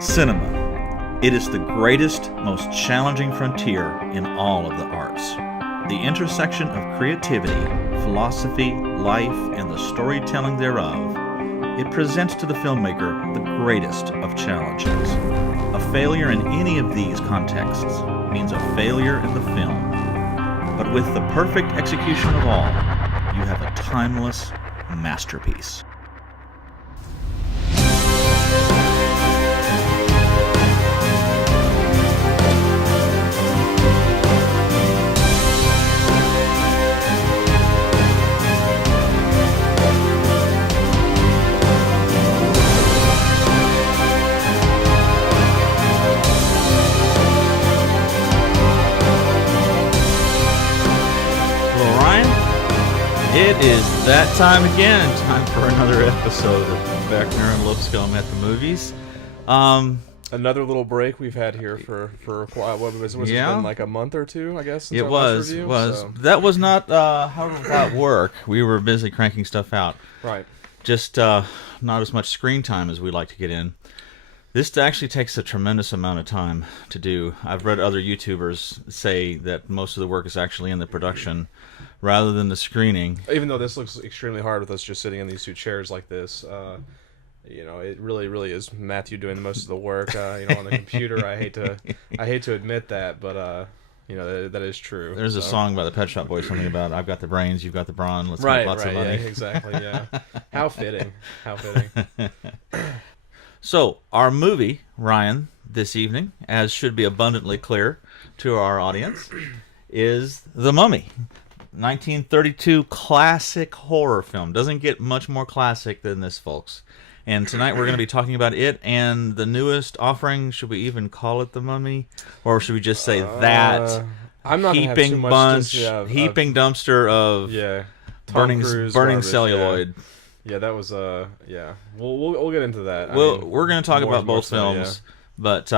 Cinema. It is the greatest, most challenging frontier in all of the arts. The intersection of creativity, philosophy, life, and the storytelling thereof. It presents to the filmmaker the greatest of challenges. A failure in any of these contexts means a failure in the film. But with the perfect execution of all, you have a timeless masterpiece. It is that time again. Time for another episode of Beckner and Lipscomb at the movies. Another little break we've had here for a while. What was it been like a month or two, I guess? Since it our was. last review, so. That was not how did that work. We were busy cranking stuff out. Right. Just not as much screen time as we like to get in. This actually takes a tremendous amount of time to do. I've read other YouTubers say that most of the work is actually in the production rather than the screening. Even though this looks extremely hard with us just sitting in these two chairs like this, it really is Matthew doing most of the work. On the computer. I hate to admit that, but that is true. There's a song by the Pet Shop Boys, something about "I've got the brains, you've got the brawn, let's make lots of money." Yeah, exactly. Yeah. How fitting. How fitting. So, our movie, Ryan, this evening, as should be abundantly clear to our audience, is The Mummy. 1932 classic horror film. Doesn't get much more classic than this, folks. And tonight we're going to be talking about it and the newest offering. Should we even call it The Mummy? Or should we just say that I'm not heaping have too much bunch, heaping dumpster of burning celluloid? Yeah, that was We'll get into that. We're going to talk about both films, but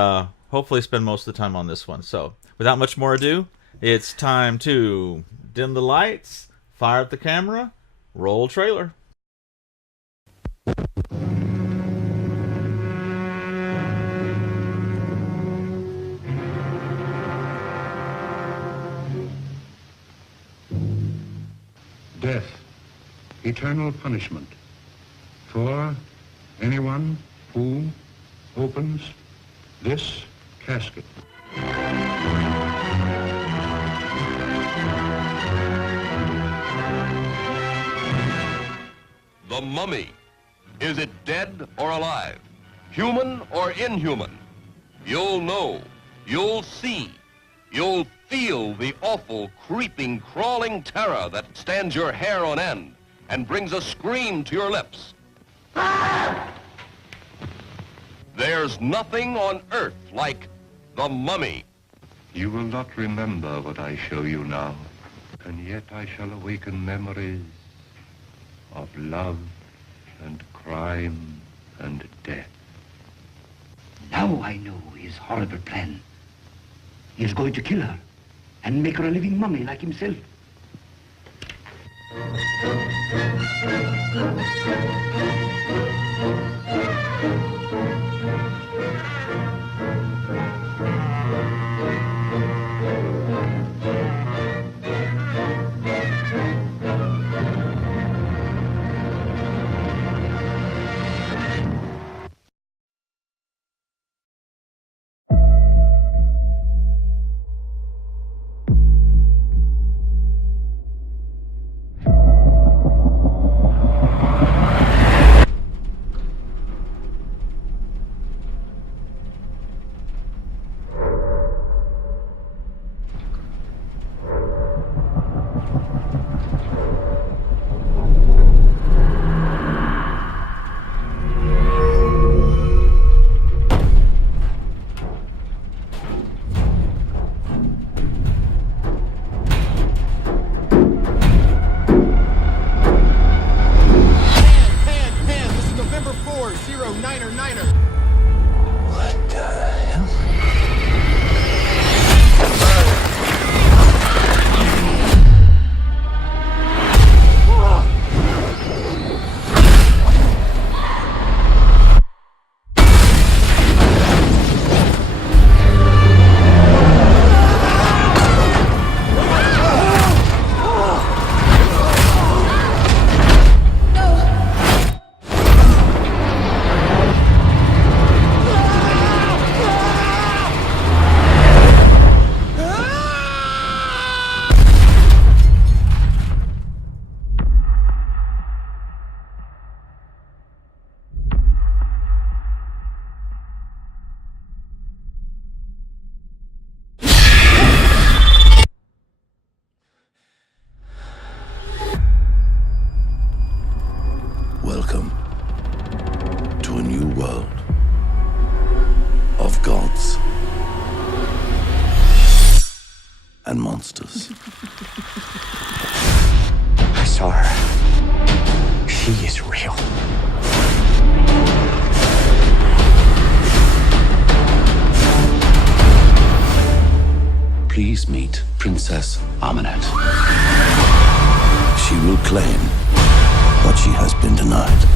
hopefully spend most of the time on this one. So, without much more ado, it's time to dim the lights, fire up the camera, roll trailer. Death, eternal punishment for anyone who opens this casket. The Mummy. Is it dead or alive? Human or inhuman? You'll know. You'll see. You'll feel the awful, creeping, crawling terror that stands your hair on end and brings a scream to your lips. There's nothing on earth like The Mummy. You will not remember what I show you now, and yet I shall awaken memories of love and crime and death. Now I know his horrible plan. He is going to kill her and make her a living mummy like himself. and monsters. I saw her. She is real. Please meet Princess Amunet. She will claim what she has been denied.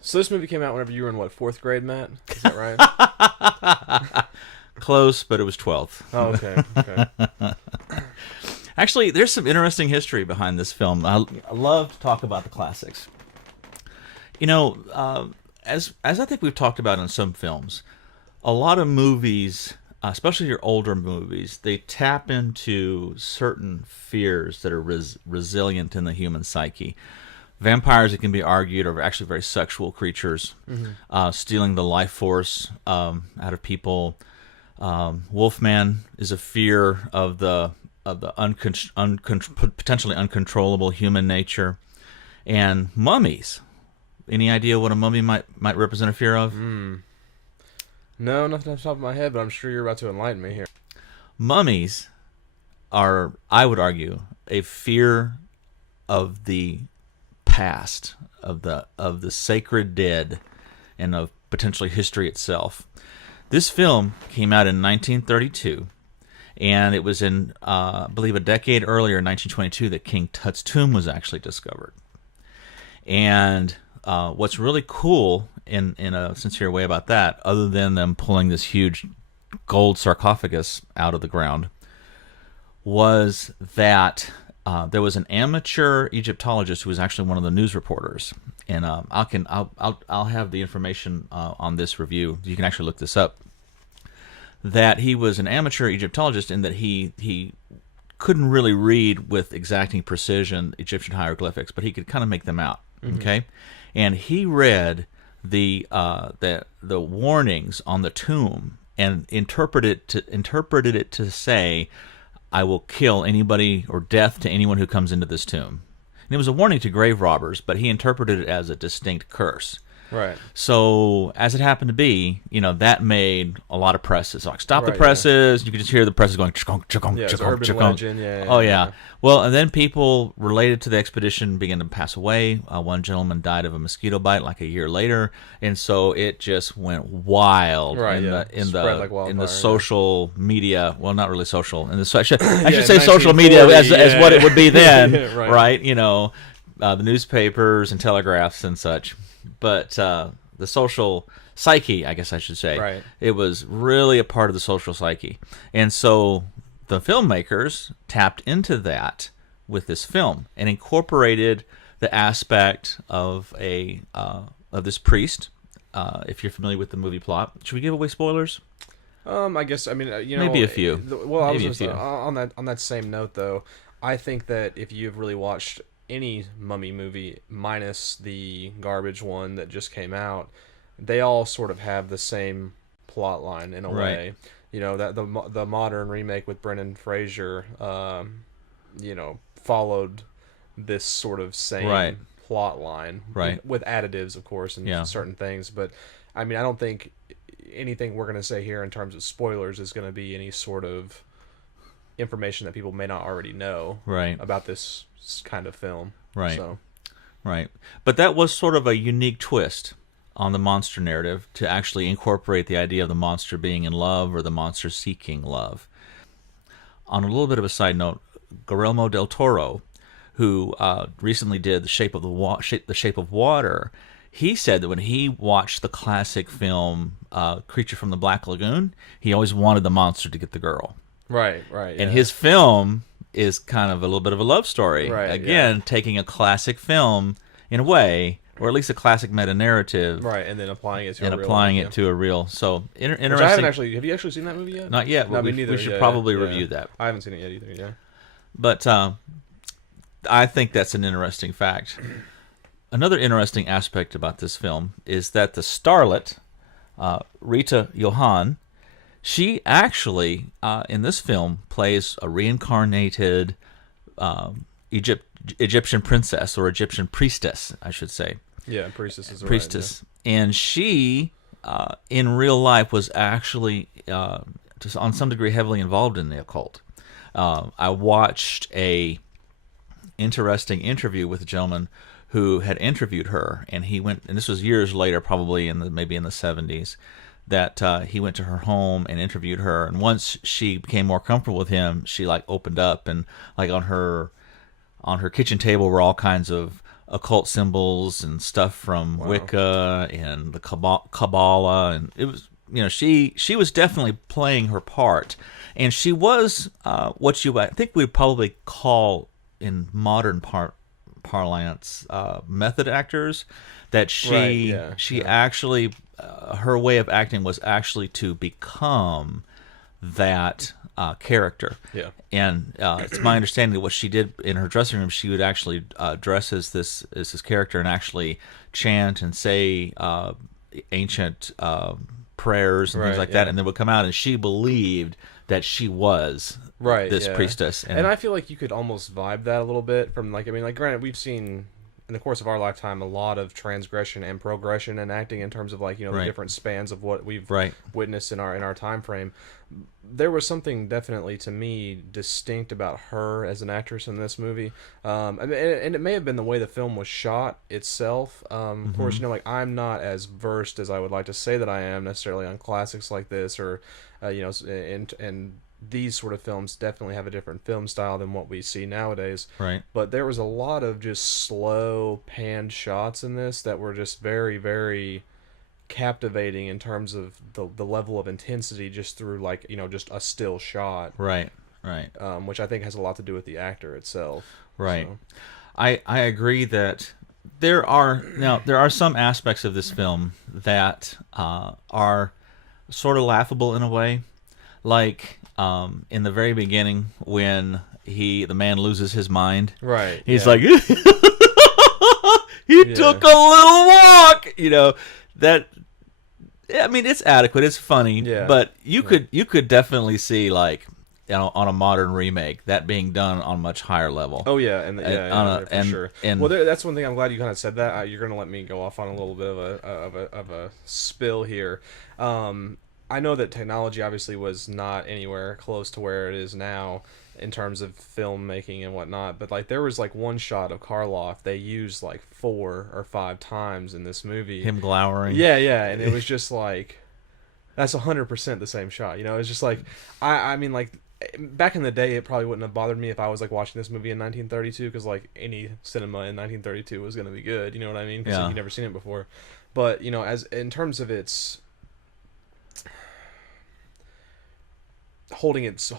So this movie came out whenever you were in, what, 4th grade, Matt? Is that right? Close, but it was 12th. Oh, okay. Actually, there's some interesting history behind this film. I love to talk about the classics. You know, as I think we've talked about in some films, a lot of movies, especially your older movies, they tap into certain fears that are resilient in the human psyche. Vampires, it can be argued, are actually very sexual creatures, stealing the life force out of people. Wolfman is a fear of the potentially uncontrollable human nature. And mummies. Any idea what a mummy might represent a fear of? No, nothing off the top of my head, but I'm sure you're about to enlighten me here. Mummies are, I would argue, a fear of the past, of the sacred dead, and of potentially history itself. This film came out in 1932, and it was in, I believe, a decade earlier, in 1922, that King Tut's tomb was actually discovered. And what's really cool, in a sincere way about that, other than them pulling this huge gold sarcophagus out of the ground, was that there was an amateur Egyptologist who was actually one of the news reporters, and I'll have the information on this review. You can actually look this up. That he was an amateur Egyptologist in that he couldn't really read with exacting precision Egyptian hieroglyphics, but he could kind of make them out. Okay, and he read the warnings on the tomb and interpreted it to say, "I will kill anybody," or "death to anyone who comes into this tomb." And it was a warning to grave robbers, but he interpreted it as a distinct curse. Right. So, as it happened to be, that made a lot of presses. Like, stop the presses. You could just hear the presses going, chukong, chukong, Yeah, chukong, urban chukong. legend. Oh, yeah. Well, and then people related to the expedition began to pass away. One gentleman died of a mosquito bite like a year later, and so it just went wild in the social media. Well, not really social. I should say social media as what it would be then, right? The newspapers and telegraphs and such. But the social psyche, I guess I should say, it was really a part of the social psyche. And so the filmmakers tapped into that with this film and incorporated the aspect of this priest. If you're familiar with the movie plot, should we give away spoilers? I guess, maybe a few. On that same note, though, I think that if you've really watched any mummy movie minus the garbage one that just came out, they all sort of have the same plot line in a way. That the modern remake with Brendan Fraser, followed this sort of same plot line, with additives, of course, and certain things. But I don't think anything we're going to say here in terms of spoilers is going to be any sort of information that people may not already know about this kind of film. Right. But that was sort of a unique twist on the monster narrative, to actually incorporate the idea of the monster being in love or the monster seeking love. On a little bit of a side note, Guillermo del Toro, who recently did The Shape of Water, he said that when he watched the classic film Creature from the Black Lagoon, he always wanted the monster to get the girl. Right. And his film is kind of a little bit of a love story. Again, taking a classic film in a way, or at least a classic meta-narrative. And then applying it to a real. So, interesting. Which I haven't actually... Have you actually seen that movie yet? Not yet. No, me neither. We should probably review that. I haven't seen it yet either, But I think that's an interesting fact. Another interesting aspect about this film is that the starlet, Rita Johann, She actually, in this film, plays a reincarnated Egyptian princess, or Egyptian priestess, I should say. Yeah, priestess is Priestess. Right, yeah. And she, in real life, was actually, just on some degree, heavily involved in the occult. I watched a interesting interview with a gentleman who had interviewed her, and he went, and this was years later, probably maybe in the 70s, that he went to her home and interviewed her. And once she became more comfortable with him, she like opened up, and like on her kitchen table were all kinds of occult symbols and stuff from Wicca and the Kabbalah, and it was, she was definitely playing her part, and she was what I think we'd probably call in modern parlance method actors. That she actually her way of acting was actually to become that character. Yeah. And it's my understanding that what she did in her dressing room, she would actually dress as this character and actually chant and say ancient prayers and things like that, and then would come out, and she believed that she was this priestess. And I feel like you could almost vibe that a little bit from granted, we've seen in the course of our lifetime a lot of transgression and progression in acting in terms of the different spans of what we've witnessed in our time frame. There was something definitely, to me, distinct about her as an actress in this movie, and it may have been the way the film was shot itself. Of course, I'm not as versed as I would like to say that I am necessarily on classics like this, or and these sort of films definitely have a different film style than what we see nowadays. Right. But there was a lot of just slow panned shots in this that were just very, very captivating in terms of the level of intensity just through just a still shot. Right. Which I think has a lot to do with the actor itself. Right. So. I agree that there are some aspects of this film that are sort of laughable in a way, like in the very beginning when the man loses his mind. Right. He's like, he took a little walk. That. I mean, it's adequate. It's funny. Yeah. But you could definitely see on a modern remake that being done on a much higher level. Oh yeah, for sure. And that's one thing. I'm glad you kind of said that. You're going to let me go off on a little bit of a spill here. I know that technology obviously was not anywhere close to where it is now in terms of filmmaking and whatnot, but there was one shot of Karloff they used 4 or 5 times in this movie. Him glowering. Yeah, and it was just that's 100% the same shot. It's just I mean back in the day it probably wouldn't have bothered me if I was watching this movie in 1932, because any cinema in 1932 was going to be good. You know what I mean? Because you've never seen it before. But as in terms of its holding its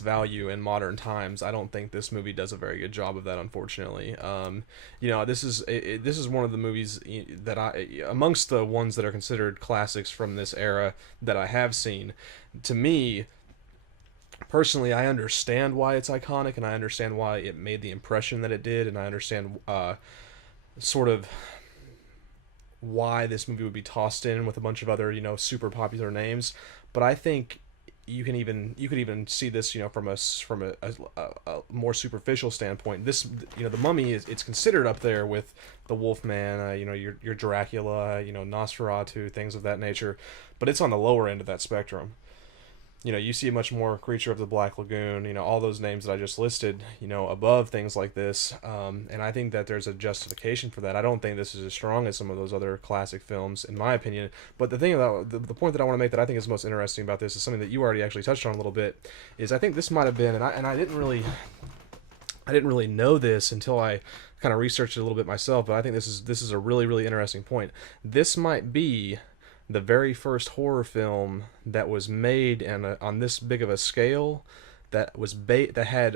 value in modern times, I don't think this movie does a very good job of that, unfortunately. This is one of the movies that amongst the ones that are considered classics from this era that I have seen. To me personally, I understand why it's iconic, and I understand why it made the impression that it did, and I understand sort of why this movie would be tossed in with a bunch of other super popular names. But I think you could even see this from a more superficial standpoint. This the Mummy it's considered up there with the Wolfman, your Dracula, Nosferatu, things of that nature, but it's on the lower end of that spectrum. You see much more Creature of the Black Lagoon, all those names that I just listed, above things like this. And I think that there's a justification for that. I don't think this is as strong as some of those other classic films, in my opinion. But the thing about the point that I want to make that I think is most interesting about this is something that you already actually touched on a little bit, is I think this might have been, and I didn't really know this until I kind of researched it a little bit myself, but I think this is a really, really interesting point. This might be the very first horror film that was made on this big of a scale that had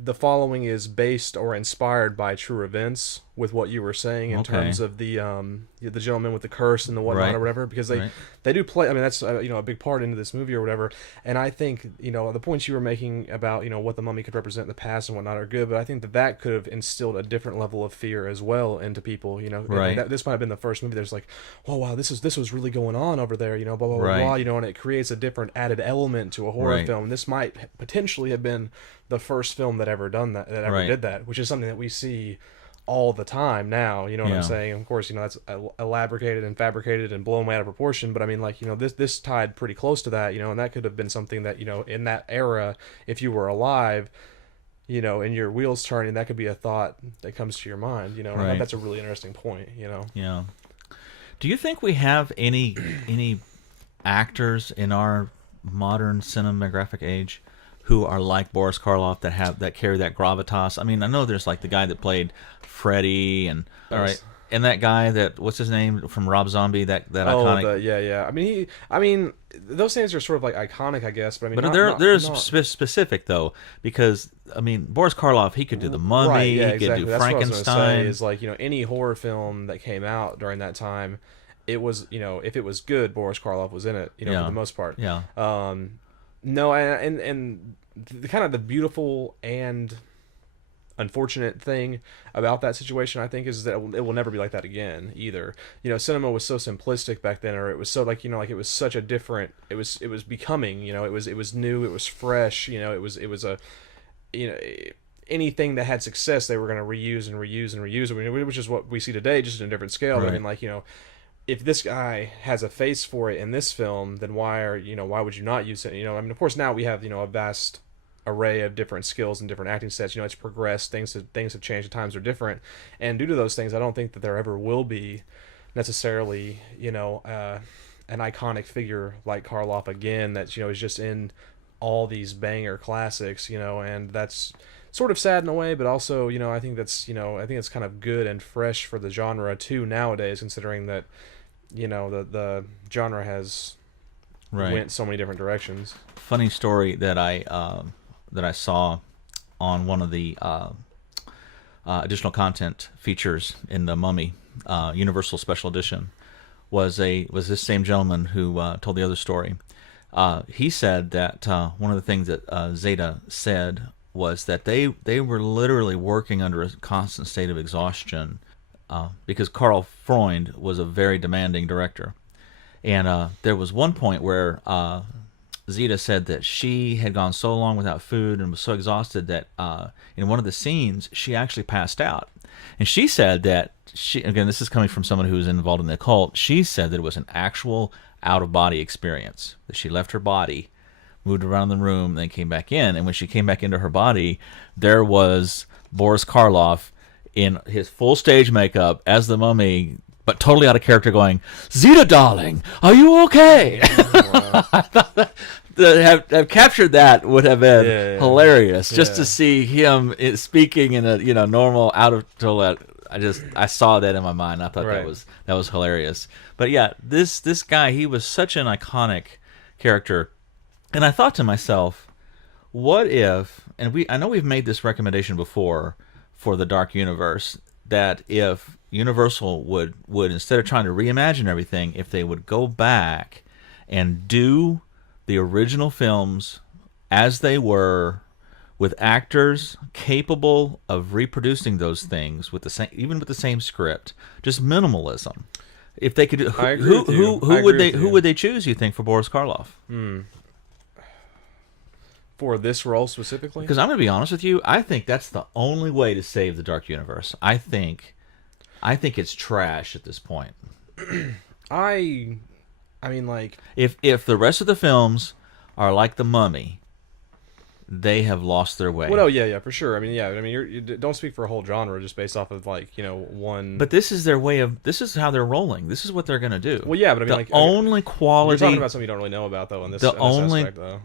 the following is based or inspired by true events, with what you were saying in terms of the gentleman with the curse and the whatnot or whatever, because they do play. I mean, that's a big part into this movie or whatever. And I think the points you were making about what the mummy could represent in the past and whatnot are good, but I think that could have instilled a different level of fear as well into people. This might have been the first movie. There's like, oh wow, this was really going on over there. Blah blah blah blah. And it creates a different added element to a horror film. This might potentially have been the first film that ever done that ever did that, which is something that we see all the time now. You know what I'm saying? Of course, that's elaborated and fabricated and blown way out of proportion, but I mean, like, this tied pretty close to that, and that could have been something that, in that era, if you were alive, and your wheels turning, that could be a thought that comes to your mind. I think that's a really interesting point. Yeah. Do you think we have any actors in our modern cinematographic age who are like Boris Karloff, that carry that gravitas? I mean, I know there's like the guy that played Freddy, and and that guy that, what's his name, from Rob Zombie, that iconic. I mean those names are sort of like iconic, I guess, but I mean, they're specific though, because I mean, Boris Karloff, he could do the Mummy, he could do That's Frankenstein. What I was gonna say, is like, any horror film that came out during that time, it was, if it was good, Boris Karloff was in it, for the most part. Yeah. No, and the kind of the beautiful and unfortunate thing about that situation, I think, is that it will never be like that again either. Cinema was so simplistic back then, or it was so like it was such a different. It was becoming. It was new. It was fresh. It was a anything that had success, they were going to reuse and reuse and reuse. I mean, which is what we see today, just in a different scale. Right. But I mean, like, if this guy has a face for it in this film, then why would you not use it? I mean, of course, now we have, a vast array of different skills and different acting sets. It's progressed, things have changed, the times are different. And due to those things, I don't think that there ever will be necessarily, an iconic figure like Karloff again that, is just in all these banger classics, and that's sort of sad in a way, but also, I think that's, I think it's kind of good and fresh for the genre too nowadays, considering that, the genre has went so many different directions. Funny story that I saw on one of the additional content features in the Mummy Universal Special Edition was this same gentleman who told the other story. He said that one of the things that Zeta said was that they were literally working under a constant state of exhaustion because Karl Freund was a very demanding director. And there was one point where Zeta said that she had gone so long without food and was so exhausted that in one of the scenes she actually passed out. And she said that again, this is coming from someone who was involved in the occult, she said that it was an actual out-of-body experience, that she left her body, moved around the room, then came back in, and when she came back into her body, there was Boris Karloff in his full stage makeup as the Mummy, but totally out of character, going, "Zeta, darling, are you okay?" Wow. I thought that to have captured that would have been hilarious, just to see him speaking in a normal out of toilet. I saw that in my mind. I thought that was hilarious. But yeah, this guy, he was such an iconic character. And I thought to myself, what if, and I know we've made this recommendation before for the Dark Universe, that if Universal would instead of trying to reimagine everything, if they would go back and do the original films as they were, with actors capable of reproducing those things with the same, even with the same script, just minimalism. If they could do, who would they choose, you think, for Boris Karloff? For this role specifically? Because I'm going to be honest with you, I think that's the only way to save the Dark Universe. I think it's trash at this point. I mean, like, if the rest of the films are like The Mummy, they have lost their way. Well, no, yeah, for sure. I mean, you don't speak for a whole genre just based off of one. But this is their way of. This is how they're rolling. This is what they're going to do. Well, yeah, but I mean, the only quality. You're talking about something you don't really know about, though. In this aspect, though.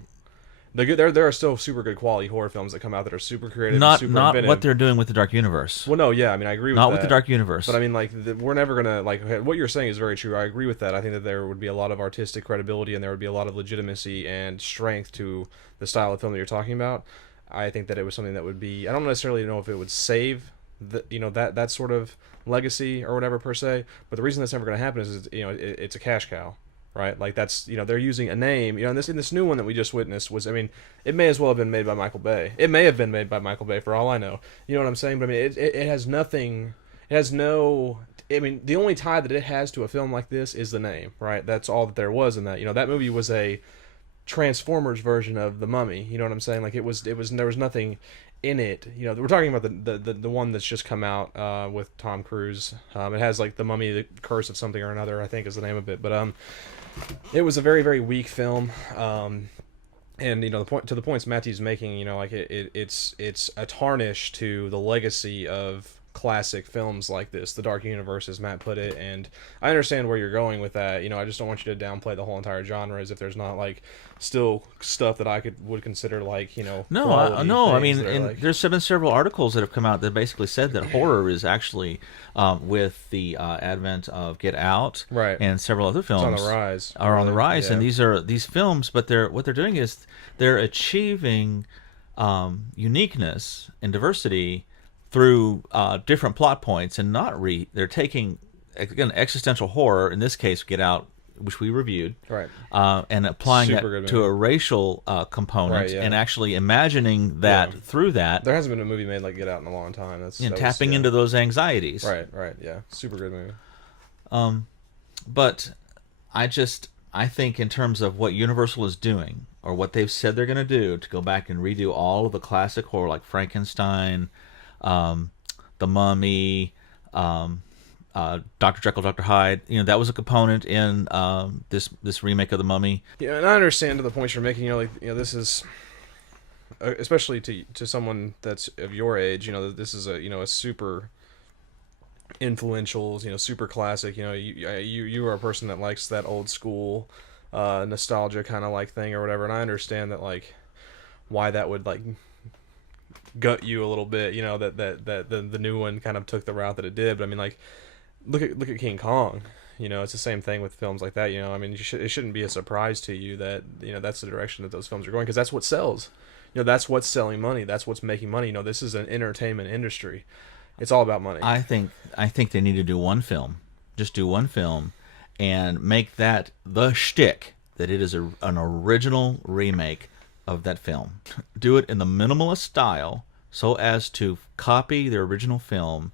There are still super good quality horror films that come out that are super creative, and super not inventive. What they're doing with the Dark Universe. Well, no, yeah, I mean, I agree with that. Not with the Dark Universe. But I mean, like, we're never gonna, like, what you're saying is very true. I agree with that. I think that there would be a lot of artistic credibility and there would be a lot of legitimacy and strength to the style of film that you're talking about. I think that it was something that would be, I don't necessarily know if it would save that sort of legacy or whatever per se. But the reason that's never going to happen is it's a cash cow, right? Like that's they're using a name, and this new one that we just witnessed was, I mean, it may as well have been made by Michael Bay. It may have been made by Michael Bay for all I know. You know what I'm saying? But I mean, it has nothing. It has no. I mean, the only tie that it has to a film like this is the name, right? That's all that there was in that. That movie was a Transformers version of The Mummy. You know what I'm saying? Like it was there was nothing in it. We're talking about the one that's just come out with Tom Cruise. It has like The Mummy, the Curse of something or another, I think is the name of it. But it was a very, very weak film. And the points Matthew's making, like it's a tarnish to the legacy of classic films like this, the Dark Universe, as Matt put it. And I understand where you're going with that. I just don't want you to downplay the whole entire genre as if there's not like still stuff that I would consider like no. I mean, there's been several articles that have come out that basically said that horror is actually with the advent of Get Out, right, and several other films are on the rise. Yeah. And these films, but what they're doing is they're achieving uniqueness and diversity through different plot points, and they're taking, again, existential horror, in this case Get Out, which we reviewed, right, and applying Super that to a racial component, right, yeah, and actually imagining that through that. There hasn't been a movie made like Get Out in a long time. That's tapping into those anxieties. Right, yeah, super good movie. But I think in terms of what Universal is doing, or what they've said they're going to do, to go back and redo all of the classic horror like Frankenstein, The Mummy, Dr. Jekyll, Dr. Hyde, that was a component in this remake of The Mummy. Yeah, and I understand to the point you're making. This is, especially to someone that's of your age. This is a super influential, super classic. You are a person that likes that old school, nostalgia kind of like thing or whatever. And I understand that like why that would like gut you a little bit, that the new one kind of took the route that it did. But I mean, like, look at King Kong. It's the same thing with films like that. I mean, it shouldn't be a surprise to you that that's the direction that those films are going, because that's what sells. That's what's selling money. That's what's making money. This is an entertainment industry. It's all about money. I think they need to do one film, just do one film, and make that the shtick that it is an original remake of that film. Do it in the minimalist style, so as to copy the original film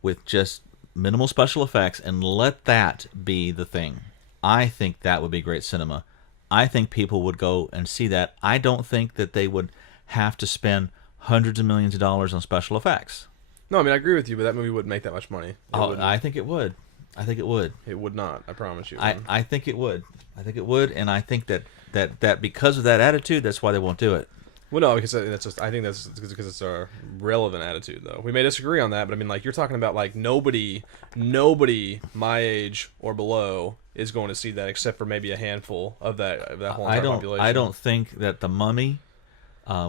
with just minimal special effects, and let that be the thing. I think that would be great cinema. I think people would go and see that. I don't think that they would have to spend hundreds of millions of dollars on special effects. No, I mean, I agree with you, but that movie wouldn't make that much money. I think it would. It would not. I promise you. I think it would. And I think that because of that attitude, that's why they won't do it. Well, no, because I think that's because it's a relevant attitude, though. We may disagree on that, but I mean, like, you're talking about like nobody my age or below is going to see that, except for maybe a handful of that whole entire population. I don't think that The Mummy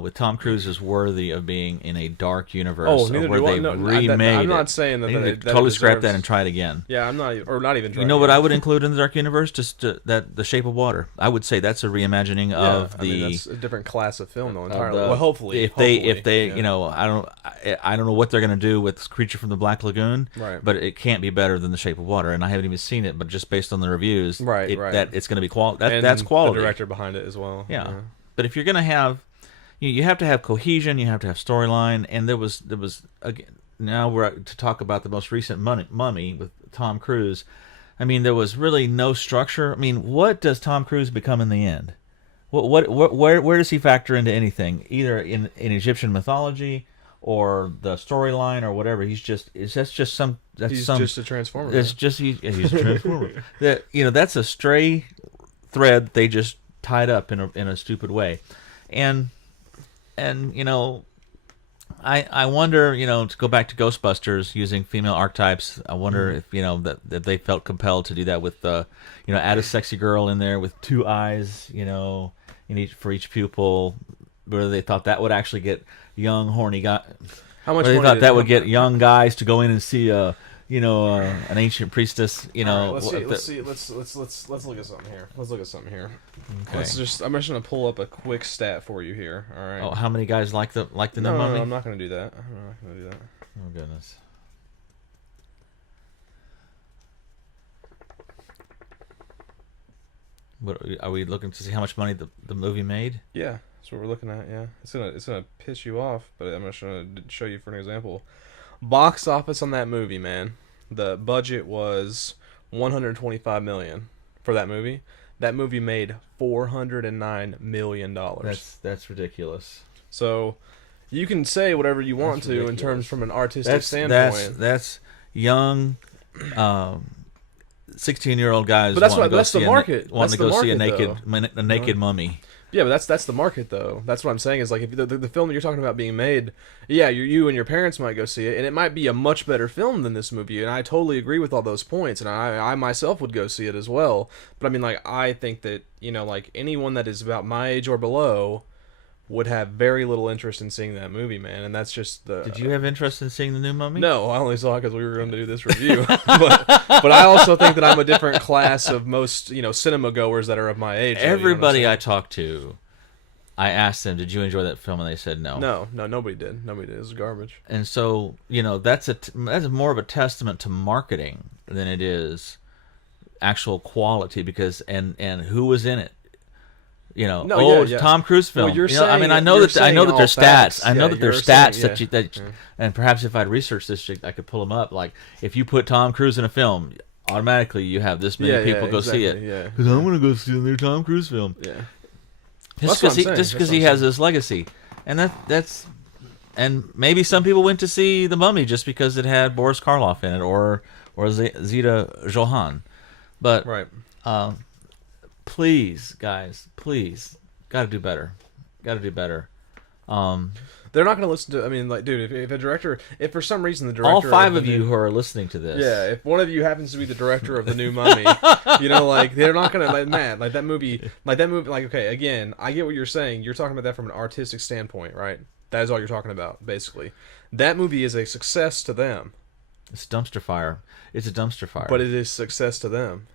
with Tom Cruise is worthy of being in a dark universe where they remade it. I'm not saying that. They totally scrap that and try it again. Yeah, I'm not, or not even. You know what I would include in the dark universe? Just that The Shape of Water. I would say that's a reimagining of the. I mean, that's a different class of film, though, entirely. Well, hopefully, if they, I don't know what they're going to do with Creature from the Black Lagoon, right? But it can't be better than The Shape of Water, and I haven't even seen it, but just based on the reviews, right. that it's going to be quality. That's quality. The director behind it as well. Yeah. But if you're going to have. You have to have cohesion. You have to have storyline, and there was again. Now we're to talk about the most recent Mummy with Tom Cruise. I mean, there was really no structure. I mean, what does Tom Cruise become in the end? Where does he factor into anything? Either in Egyptian mythology or the storyline or whatever. He's just just a transformer. It's just he's a transformer. That's a stray thread they just tied up in a stupid way, and I wonder, to go back to Ghostbusters using female archetypes. I wonder if that they felt compelled to do that with add a sexy girl in there with two eyes, for each pupil. Whether they thought that would actually get young horny guys. How much? They thought that would get young guys to go in and see a an ancient priestess. All right, let's look at something here. Okay. I'm just gonna pull up a quick stat for you here. All right. Oh, how many guys like the new Mummy? No, I'm not gonna do that. Oh goodness. What are we looking to see? How much money the movie made? Yeah, that's what we're looking at. Yeah, it's gonna piss you off, but I'm just gonna show you for an example. Box office on that movie, man. The budget was $125 million for that movie. That movie made $409 million. That's ridiculous. So you can say whatever you want to in terms from an artistic standpoint. That's young, 16-year-old guys. But that's the market. Wanting to go see a naked mummy. Yeah, but that's the market, though. That's what I'm saying is, like, if the film that you're talking about being made, yeah, you and your parents might go see it, and it might be a much better film than this movie, and I totally agree with all those points, and I myself would go see it as well. But I mean, like, I think that, like, anyone that is about my age or below would have very little interest in seeing that movie, man, and that's just the... Did you have interest in seeing the new Mummy? No, I only saw it because we were going to do this review. but I also think that I'm a different class of most, cinema goers that are of my age. Everybody I talked to, I asked them, did you enjoy that film? And they said no. No, nobody did. Nobody did. It was garbage. And so, that's more of a testament to marketing than it is actual quality, because, and who was in it? Tom Cruise film. Well, you're saying, I know that there's facts. stats. I know that there's stats and perhaps if I'd researched this, I could pull them up. Like, if you put Tom Cruise in a film, automatically you have this many people go see it. Yeah, because I want to go see the new Tom Cruise film. Yeah, just because he has this legacy, and and maybe some people went to see The Mummy just because it had Boris Karloff in it or Zeta Johann, but right. Please, guys, please, gotta do better. They're not going to listen to. I mean, like, dude, if for some reason the director, all five of you who are listening to this, yeah, if one of you happens to be the director of the new Mummy, like, they're not going to, like, man, like that movie, like, okay, again, I get what you're saying. You're talking about that from an artistic standpoint, right? That is all you're talking about, basically. That movie is a success to them. It's dumpster fire. It's a dumpster fire. But it is success to them.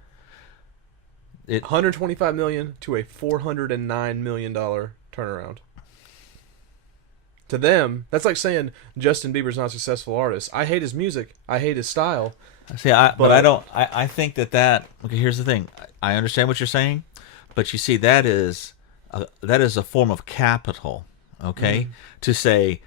$125 million to a $409 million turnaround. To them, that's like saying Justin Bieber's not a successful artist. I hate his music. I hate his style. See, but I don't. I think that. Okay, here's the thing. I understand what you're saying, but you see, that is a form of capital. Okay, to say,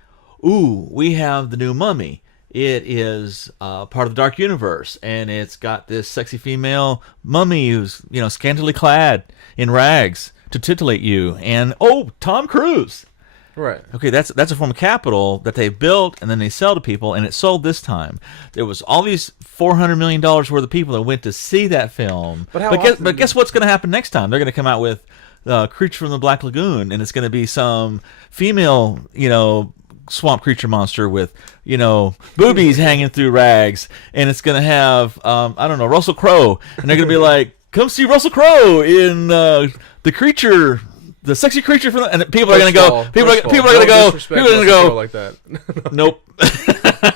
ooh, we have the new Mummy. It is part of the Dark Universe, and it's got this sexy female mummy who's, scantily clad in rags to titillate you. And, Tom Cruise. Right. Okay, that's a form of capital that they built and then they sell to people, and it sold this time. There was all these $400 million worth of people that went to see that film. But guess what's going to happen next time? They're going to come out with Creature from the Black Lagoon, and it's going to be some female, swamp creature monster with boobies hanging through rags, and it's gonna have Russell Crowe, and they're gonna be like, come see Russell Crowe in the sexy creature from and people are gonna go like that. Nope.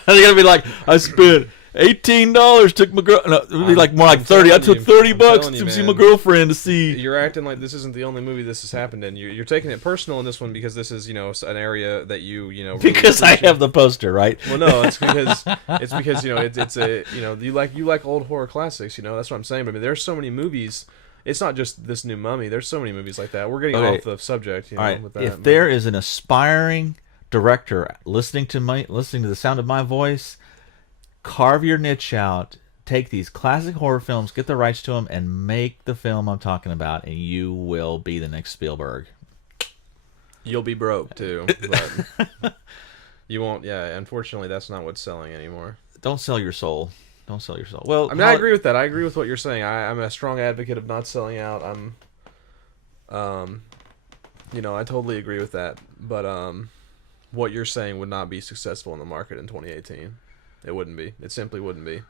They're gonna be like, I spent $18, took my girl. No, it would be like more like 30. I took $30 to see my girlfriend to see. You're acting like this isn't the only movie this has happened in. You're taking it personal in this one because this is an area that you really because I have the poster, right? Well, no, it's because it's a you like old horror classics. That's what I'm saying. But I mean, there's so many movies. It's not just this new Mummy. There's so many movies like that. We're getting off the subject. All right. With that, if there is an aspiring director listening to the sound of my voice, carve your niche out, take these classic horror films, get the rights to them, and make the film I'm talking about, and you will be the next Spielberg. You'll be broke, too. But you won't, unfortunately, that's not what's selling anymore. Don't sell your soul. Well, I mean, I agree with that. I agree with what you're saying. I'm a strong advocate of not selling out. I totally agree with that. But what you're saying would not be successful in the market in 2018. It wouldn't be. It simply wouldn't be.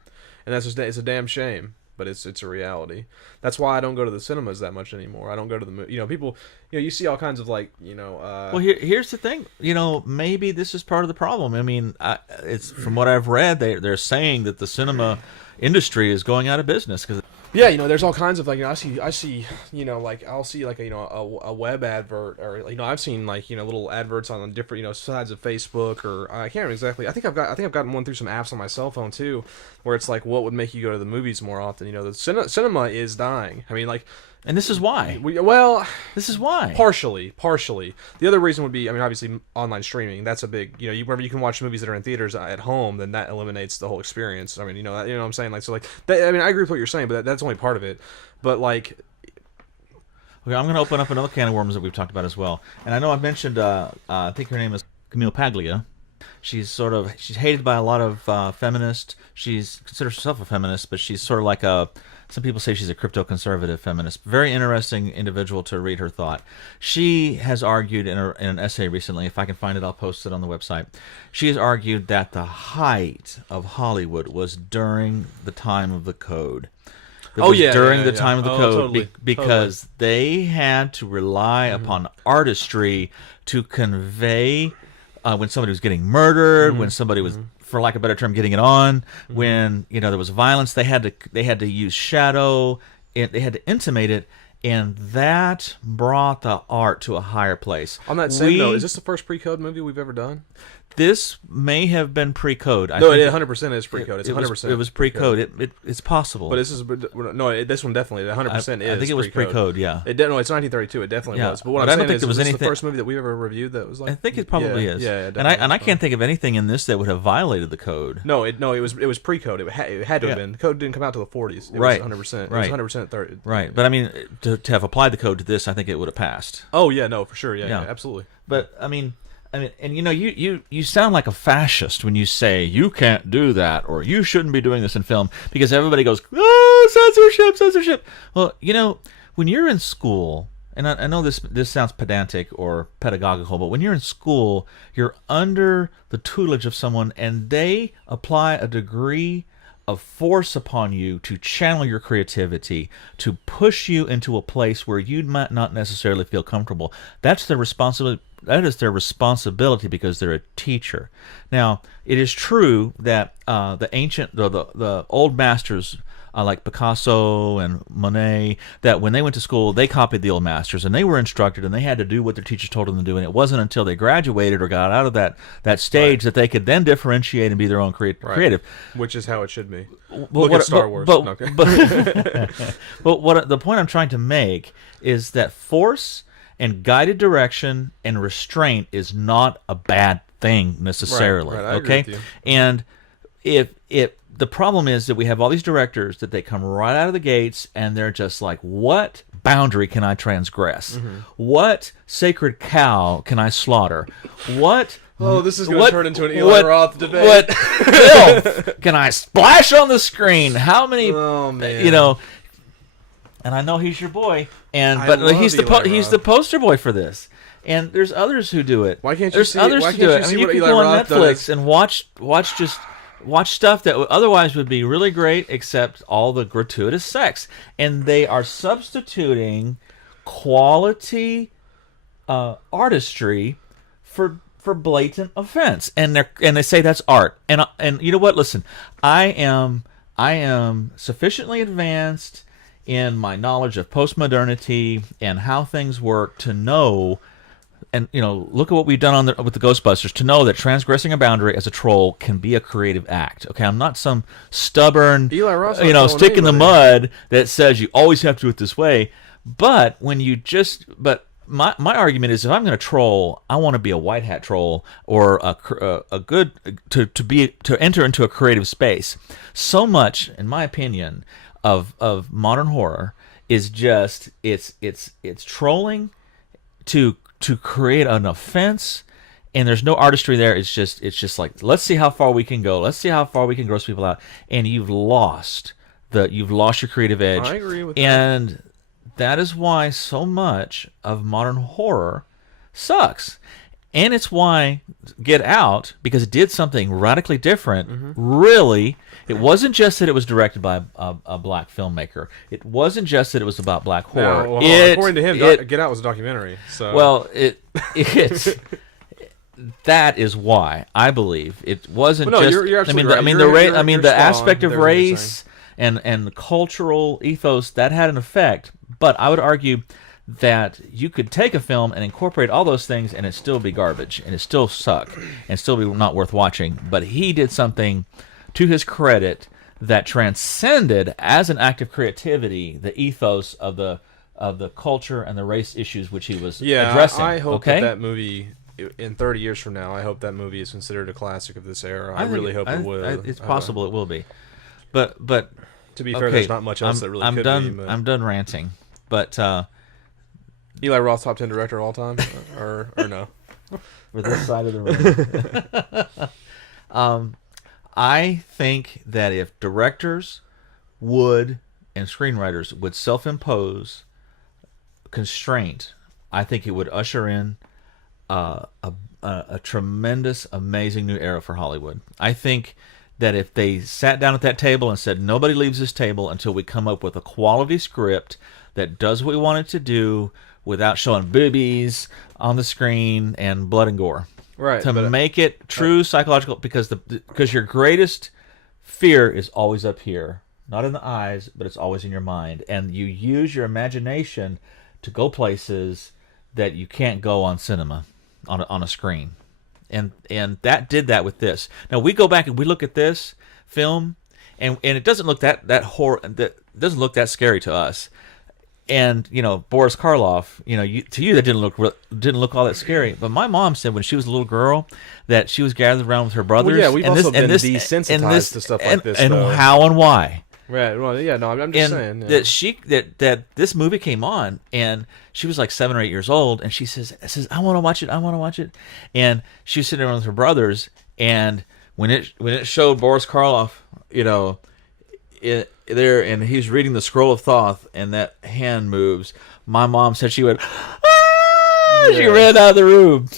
And it's a damn shame. but it's a reality. That's why I don't go to the cinemas that much anymore. I don't go to the people. You see all kinds of Well, here's the thing. Maybe this is part of the problem. I mean, it's from what I've read, they're saying that the cinema industry is going out of business because. Yeah, there's all kinds of I see, I'll see a web advert, or I've seen little adverts on different sides of Facebook, or I can't remember exactly. I think I've gotten one through some apps on my cell phone too, where it's like, what would make you go to the movies more often? The cinema is dying. I mean, and this is why. This is why. Partially. The other reason would be, obviously online streaming. That's a big, whenever you can watch movies that are in theaters at home, then that eliminates the whole experience. I mean, what I'm saying? I agree with what you're saying, but that's only part of it. But Okay, I'm going to open up another can of worms that we've talked about as well. And I know I've mentioned, I think her name is Camille Paglia. She's hated by a lot of feminists. She's considers herself a feminist, but she's sort of some people say she's a crypto-conservative feminist. Very interesting individual to read her thought. She has argued in an essay recently, if I can find it, I'll post it on the website. She has argued that the height of Hollywood was during the time of the Code. During the time of the Code, totally, because they had to rely upon artistry to convey when somebody was getting murdered, when somebody was, for lack of a better term, getting it on, when there was violence, they had to use shadow, they had to intimate it, and that brought the art to a higher place. On that same note, is this the first pre-Code movie we've ever done? This may have been pre-Code. No, it 100% is pre-Code. It's 100%. It was pre-Code. It's possible. But this one definitely 100% is. I think it was pre-Code. Yeah. It's 1932. It definitely was. But what I'm saying is, was this the first movie that we've ever reviewed that was like? I think it probably is. Yeah. And I can't think of anything in this that would have violated the Code. No, it was pre-Code. It had to have been. The Code didn't come out till the 40s. It right. was 100%. Right. It was 100% 30. Right. But I mean, to have applied the Code to this, I think it would have passed. Oh yeah, no, for sure. Yeah, absolutely. But I mean, and you sound like a fascist when you say you can't do that or you shouldn't be doing this in film, because everybody goes, oh, censorship. Well, when you're in school, and I know this sounds pedantic or pedagogical, but when you're in school, you're under the tutelage of someone, and they apply a degree of force upon you to channel your creativity, to push you into a place where you might not necessarily feel comfortable. That's their responsibility. That is their responsibility because they're a teacher. Now, it is true that the old masters like Picasso and Monet, that when they went to school, they copied the old masters, and they were instructed, and they had to do what their teachers told them to do. And it wasn't until they graduated or got out of that stage that they could then differentiate and be their own creative. Which is how it should be. Look at Star Wars. But the point I'm trying to make is that force and guided direction and restraint is not a bad thing necessarily. Right, I agree with you. And if the problem is that we have all these directors that they come right out of the gates and they're just like, what boundary can I transgress? What sacred cow can I slaughter? What this is going to turn into an Eli Roth debate. What filth can I splash on the screen? How many? Oh man! And I know he's your boy, but he's the poster boy for this. And there's others who do it. Why can't you there's see? Others why who can't do you it. see I mean, what you can Eli go on Roth Netflix does? and watch stuff that otherwise would be really great, except all the gratuitous sex, and they are substituting quality artistry for blatant offense, and they say that's art. And you know what? Listen, I am sufficiently advanced in my knowledge of postmodernity and how things work to know. And look at what we've done with the Ghostbusters, to know that transgressing a boundary as a troll can be a creative act. Okay, I'm not some stubborn, stick in the mud that says you always have to do it this way. But my argument is, if I'm going to troll, I want to be a white hat troll, or a good to enter into a creative space. So much, in my opinion, of modern horror is just it's trolling to create an offense, and there's no artistry there. It's just like, let's see how far we can go. Let's see how far we can gross people out, and you've lost your creative edge. I agree with that. And that is why so much of modern horror sucks. And it's why Get Out, because it did something radically different, really, it wasn't just that it was directed by a black filmmaker. It wasn't just that it was about black horror. Now, well, according to him, Get Out was a documentary. So. Well, it's... That is why I believe it wasn't just. You're absolutely right. The aspect of race and cultural ethos that had an effect. But I would argue that you could take a film and incorporate all those things, and it still be garbage, and it still suck, and still be not worth watching. But he did something, to his credit, that transcended, as an act of creativity, the ethos of the culture and the race issues which he was addressing. I hope that movie. In 30 years from now, I hope that movie is considered a classic of this era. I really hope it will. It's possible it will be, but to be fair, there's not much else that really could be. But... I'm done ranting. But Eli Roth, top 10 director of all time, or no? For this side of the room. I think that if directors would and screenwriters would self-impose constraint, I think it would usher in a tremendous, amazing new era for Hollywood. I think that if they sat down at that table and said, nobody leaves this table until we come up with a quality script that does what we want it to do without showing boobies on the screen and blood and gore. Right. To make it true psychological, because your greatest fear is always up here. Not in the eyes, but it's always in your mind. And you use your imagination to go places that you can't go on cinema. On a screen, and that did that with this. Now we go back and we look at this film, and it doesn't look that horror. That doesn't look that scary to us. And Boris Karloff, to you that didn't look all that scary. But my mom said when she was a little girl that she was gathered around with her brothers. Well, yeah, we've also been desensitized to stuff like this, and though. How and why. Right. Well, yeah. No, I'm just saying that this movie came on, and she was like 7 or 8 years old, and she says, I want to watch it, and she was sitting around with her brothers, and when it showed Boris Karloff, there, and he's reading the scroll of Thoth, and that hand moves. My mom said she went. She ran out of the room,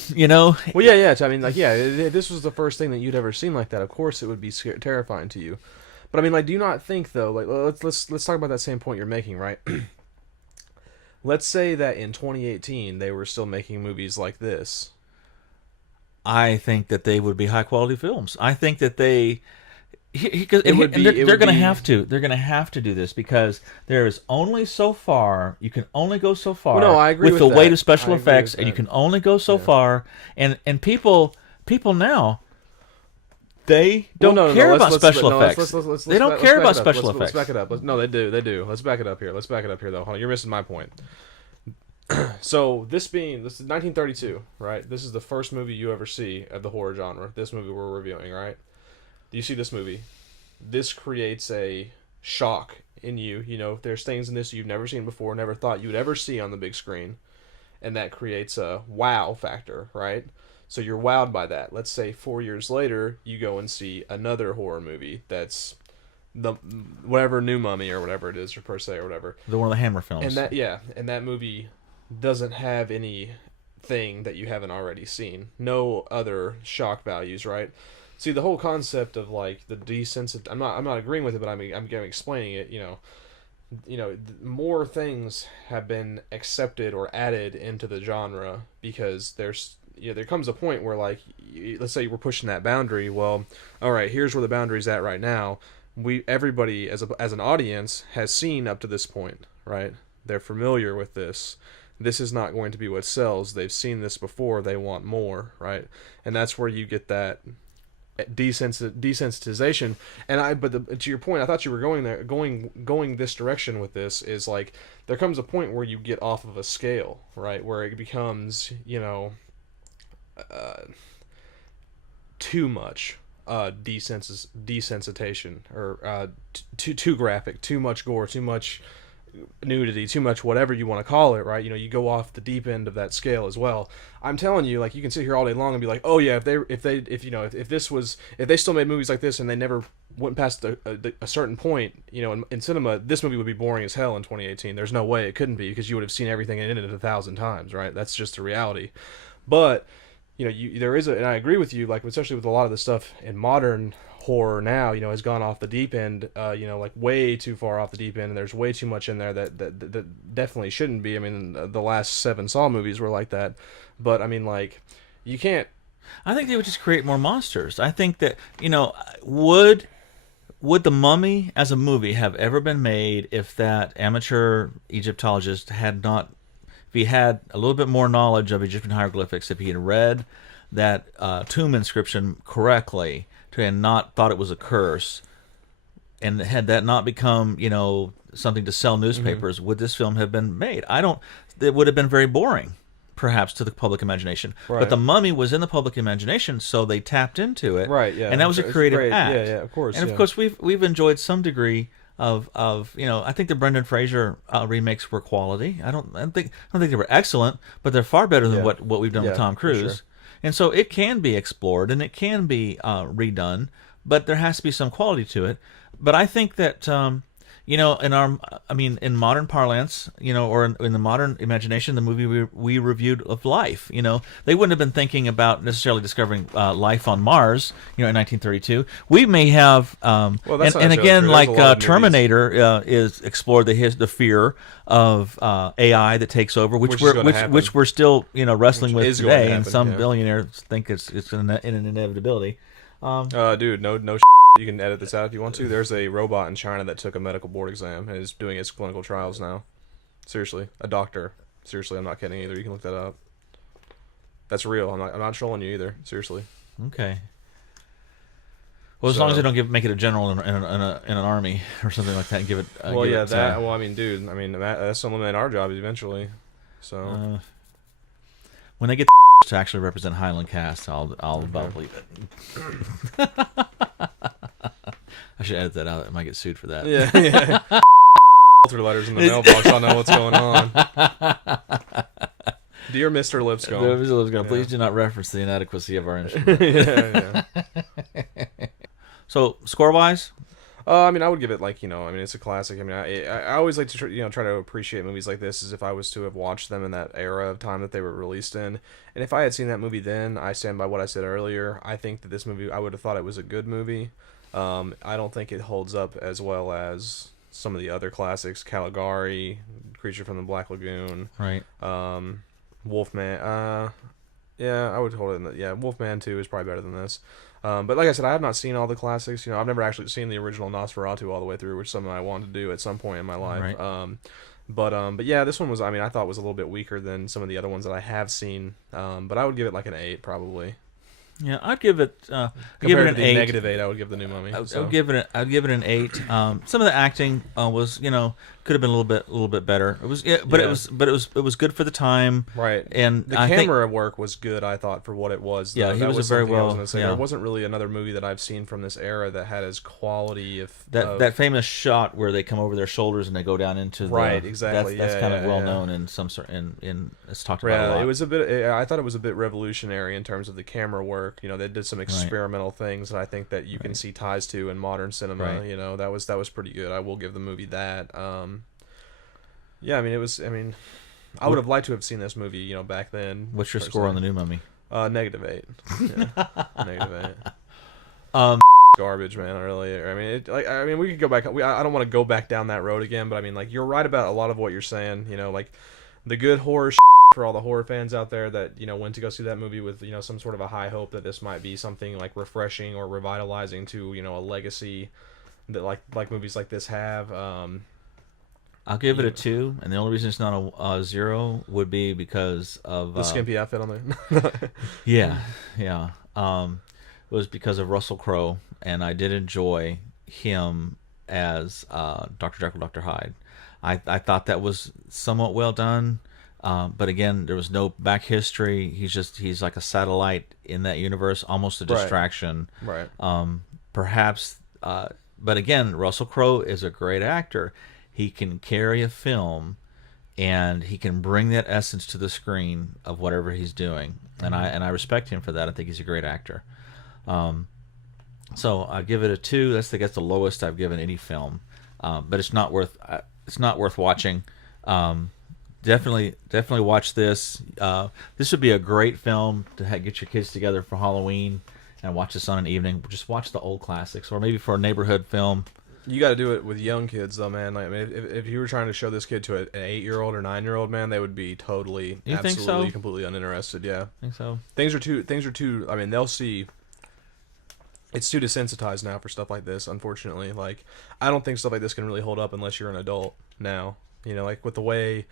Well, yeah. I mean, if this was the first thing that you'd ever seen like that, of course it would be terrifying to you. But I mean, do you not think though? Let's talk about that same point you're making, right? Let's say that in 2018 they were still making movies like this. I think that they would be high quality films. I think that they're going to have to. They're going to have to do this because there is only so far. You can only go so far. Well, no, I agree with the that. Weight of special effects, and you can only go so far. And people now. They don't care about special effects. They don't care about special effects. Let's back it up. No, they do. Let's back it up here. Though. Hold on, you're missing my point. So this is 1932, right? This is the first movie you ever see of the horror genre. This movie we're reviewing, right? Do you see this movie? This creates a shock in you. There's things in this you've never seen before, never thought you would ever see on the big screen, and that creates a wow factor, right? So you're wowed by that. Let's say 4 years later, you go and see another horror movie that's the whatever New Mummy or whatever it is, or Per Se or whatever. The one of the Hammer films. And that movie doesn't have anything that you haven't already seen. No other shock values, right? See, the whole concept of like the desensitization. I'm not agreeing with it, but I'm explaining it. More things have been accepted or added into the genre because there comes a point where, like, let's say we're pushing that boundary. Well, all right, here's where the boundary's at right now. Everybody as an audience has seen up to this point, right? They're familiar with this. This is not going to be what sells. They've seen this before. They want more, right? And that's where you get that desensitization. And to your point, I thought you were going this direction with this. Is like there comes a point where you get off of a scale, right? Where it becomes, too much desensitization, or too graphic, too much gore, too much nudity, too much whatever you want to call it, right? You go off the deep end of that scale as well. I'm telling you, like, you can sit here all day long and be like, oh yeah, if they still made movies like this and they never went past a certain point, in cinema, this movie would be boring as hell in 2018. There's no way it couldn't be, because you would have seen everything in it 1,000 times, right? That's just the reality. But there is and I agree with you, like especially with a lot of the stuff in modern horror now, has gone off the deep end, like way too far off the deep end, and there's way too much in there that definitely shouldn't be. I mean, the last 7 Saw movies were like that, but I mean, like, you can't. I think they would just create more monsters. I think that, would The Mummy as a movie have ever been made if that amateur Egyptologist had not, if he had a little bit more knowledge of Egyptian hieroglyphics, if he had read that tomb inscription correctly, and not thought it was a curse, and had that not become, something to sell newspapers, would this film have been made? It would have been very boring, perhaps, to the public imagination. Right. But The Mummy was in the public imagination, so they tapped into it. Right, yeah. And that was a creative act. Yeah, of course. And of course, we've enjoyed some degree of I think the Brendan Fraser remakes were quality. I don't think they were excellent, but they're far better than what we've done with Tom Cruise. Sure. And so it can be explored and it can be redone, but there has to be some quality to it. But I think that in modern parlance, or in the modern imagination, the movie we reviewed of Life, they wouldn't have been thinking about necessarily discovering life on Mars, in 1932. We may have, and again, like Terminator is explored the fear of AI that takes over, which we're still wrestling with today, and some billionaires think it's an inevitability. Dude, no. You can edit this out if you want to. There's a robot in China that took a medical board exam and is doing its clinical trials now. Seriously, a doctor. Seriously, I'm not kidding either. You can look that up. That's real. I'm not trolling you either. Seriously. Okay. Well, as long as they don't make it a general in an army or something like that, and give it. Well, I mean, dude. I mean, that's something that our job is eventually. So. When they get to actually represent Highland Cast, I'll believe it. I should edit that out. I might get sued for that. Yeah. Filter letters in the mailbox. I know what's going on. Dear Mr. Lipscomb. Dear Mr. Lipscomb, please do not reference the inadequacy of our instrument. So, score-wise? I mean, I would give it it's a classic. I mean, I always like to try to appreciate movies like this as if I was to have watched them in that era of time that they were released in. And if I had seen that movie then, I stand by what I said earlier. I think that this movie, I would have thought it was a good movie. I don't think it holds up as well as some of the other classics, Caligari, Creature from the Black Lagoon, right? Wolfman. I would hold it. Wolfman 2 is probably better than this. But like I said, I have not seen all the classics. I've never actually seen the original Nosferatu all the way through, which is something I wanted to do at some point in my life. Right. But yeah, this one was. I mean, I thought was a little bit weaker than some of the other ones that I have seen. But I would give it like an 8 probably. Yeah, I'd give it. Compared to the -8, I would give the new Mummy. I'd give it an 8. Some of the acting was, could have been a little bit better. It was, it was good for the time. Right. And the camera work was good, I thought, for what it was. Yeah, he was very well. There wasn't really another movie that I've seen from this era that had as quality of that famous shot where they come over their shoulders and they go down into the, right. Exactly. That's kind of well known in some sort. In it's talked about a lot. It was a bit. I thought it was a bit revolutionary in terms of the camera work. They did some experimental things that I think that you can see ties to in modern cinema. Right. That was pretty good. I will give the movie that. Yeah, I mean, it was. I mean, I would have liked to have seen this movie, back then. What's your score on the new Mummy? -8. Yeah. -8. Garbage, man. I mean, we could go back. I don't want to go back down that road again, but I mean, like, you're right about a lot of what you're saying. Like the good horror. For all the horror fans out there that went to go see that movie with some sort of a high hope that this might be something like refreshing or revitalizing to a legacy that like movies like this have. I'll give it a 2, and the only reason it's not a 0 would be because of the skimpy outfit on there. yeah. It was because of Russell Crowe, and I did enjoy him as Dr. Jekyll, Dr. Hyde. I thought that was somewhat well done. But again, there was no back history. He's like a satellite in that universe, almost a distraction. Right. Perhaps, but again, Russell Crowe is a great actor. He can carry a film, and he can bring that essence to the screen of whatever he's doing. And I respect him for that. I think he's a great actor. So I give it a 2. That's the lowest I've given any film. But it's not worth watching. Definitely watch this. This would be a great film to get your kids together for Halloween and watch this on an evening. Just watch the old classics, or maybe for a neighborhood film. You got to do it with young kids, though, man. Like, I mean, if you were trying to show this kid to an 8-year-old or 9-year-old, man, they would be totally, absolutely, completely uninterested. Yeah, I think so. Things are too. I mean, they'll see. It's too desensitized now for stuff like this. Unfortunately, like, I don't think stuff like this can really hold up unless you're an adult now. You know, like with the way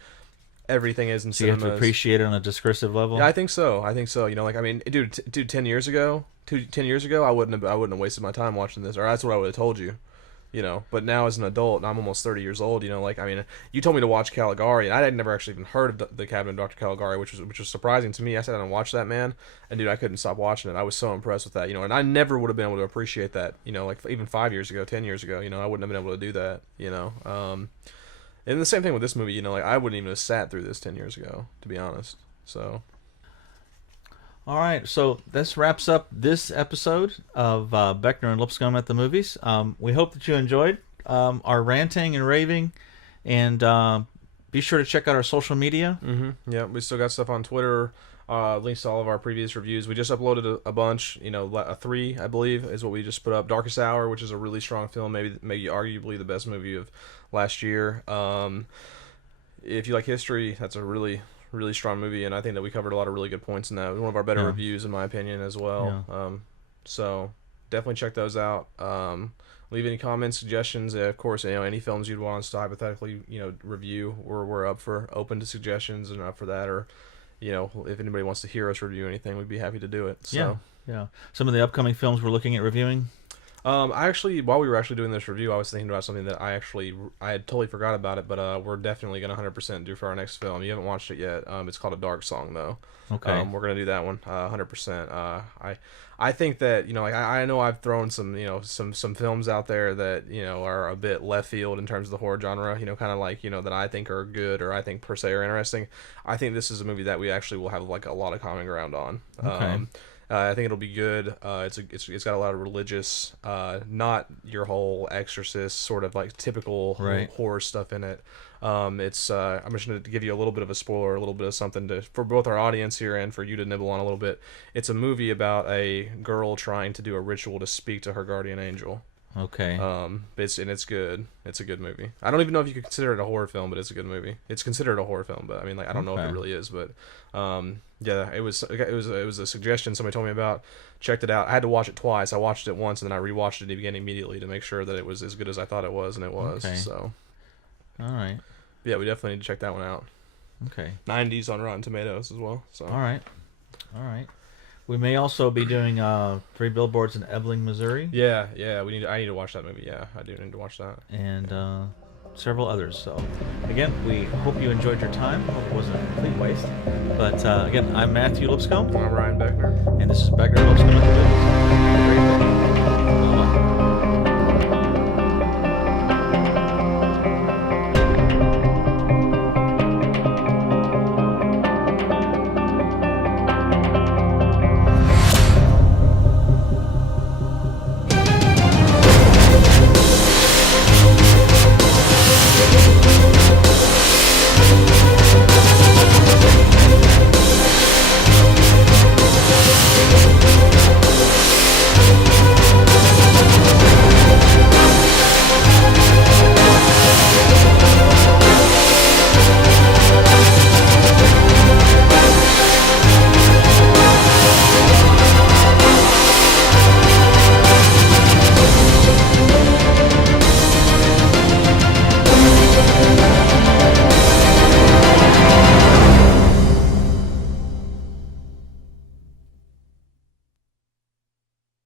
everything is in so cinemas. You have to appreciate it on a discursive level. Yeah, I think so. You know, like, I mean, dude, 10 years ago, I wouldn't have wasted my time watching this, or that's what I would have told you. You know, but now as an adult, and I'm almost 30 years old, you know, like, I mean, you told me to watch Caligari, and I had never actually even heard of the Cabinet of Dr. Caligari, which was surprising to me. I sat down and watched that, man, and dude, I couldn't stop watching it. I was so impressed with that, you know, and I never would have been able to appreciate that, you know, like even 5 years ago, 10 years ago, you know, I wouldn't have been able to do that, you know. And the same thing with this movie, you know, like, I wouldn't even have sat through this 10 years ago, to be honest. So. All right, so this wraps up this episode of Beckner and Lipscomb at the Movies. We hope that you enjoyed our ranting and raving, and be sure to check out our social media. Mm-hmm. Yeah, we still got stuff on Twitter, links to all of our previous reviews. We just uploaded a bunch, you know, 3, I believe, is what we just put up. Darkest Hour, which is a really strong film, maybe arguably the best movie of last year. If you like history, that's a really strong movie, and I think that we covered a lot of really good points in that. It was one of our better reviews, in my opinion, as well. Yeah. So definitely check those out. Leave any comments, suggestions. Of course, you know, any films you'd want us to hypothetically, you know, review. We're open to suggestions and up for that. Or, you know, if anybody wants to hear us review anything, we'd be happy to do it. So. Yeah. Some of the upcoming films we're looking at reviewing. I actually, while we were actually doing this review, I was thinking about something that I had totally forgot about it, but we're definitely going to 100% do for our next film. You haven't watched it yet. It's called A Dark Song, though. Okay. We're going to do that one 100%. I think that, you know, like, I know I've thrown some, you know, some films out there that, you know, are a bit left field in terms of the horror genre, you know, kind of like, you know, that I think are good or I think per se are interesting. I think this is a movie that we actually will have, like, a lot of common ground on. Okay. I think it'll be good. It's got a lot of religious, not your whole Exorcist sort of like typical horror stuff in it. I'm just going to give you a little bit of a spoiler, a little bit of something for both our audience here and for you to nibble on a little bit. It's a movie about a girl trying to do a ritual to speak to her guardian angel. Okay. It's good. It's a good movie. I don't even know if you could consider it a horror film, but it's a good movie. It's considered a horror film, but I mean, like, I don't know if it really is, but yeah, it was a suggestion somebody told me about. Checked it out. I had to watch it twice. I watched it once and then I rewatched it again immediately to make sure that it was as good as I thought it was, and it was. Okay. So. All right. Yeah, we definitely need to check that one out. Okay. 90s on Rotten Tomatoes as well. So. All right. We may also be doing 3 Billboards in Ebbing, Missouri. Yeah. I need to watch that movie. Yeah, I do need to watch that. And several others. So, again, we hope you enjoyed your time. Hope it wasn't a complete waste. But again, I'm Matthew Lipscomb. I'm Ryan Beckner. And this is Beckner and Lipscomb at the Movies. Have a great day. Bye-bye.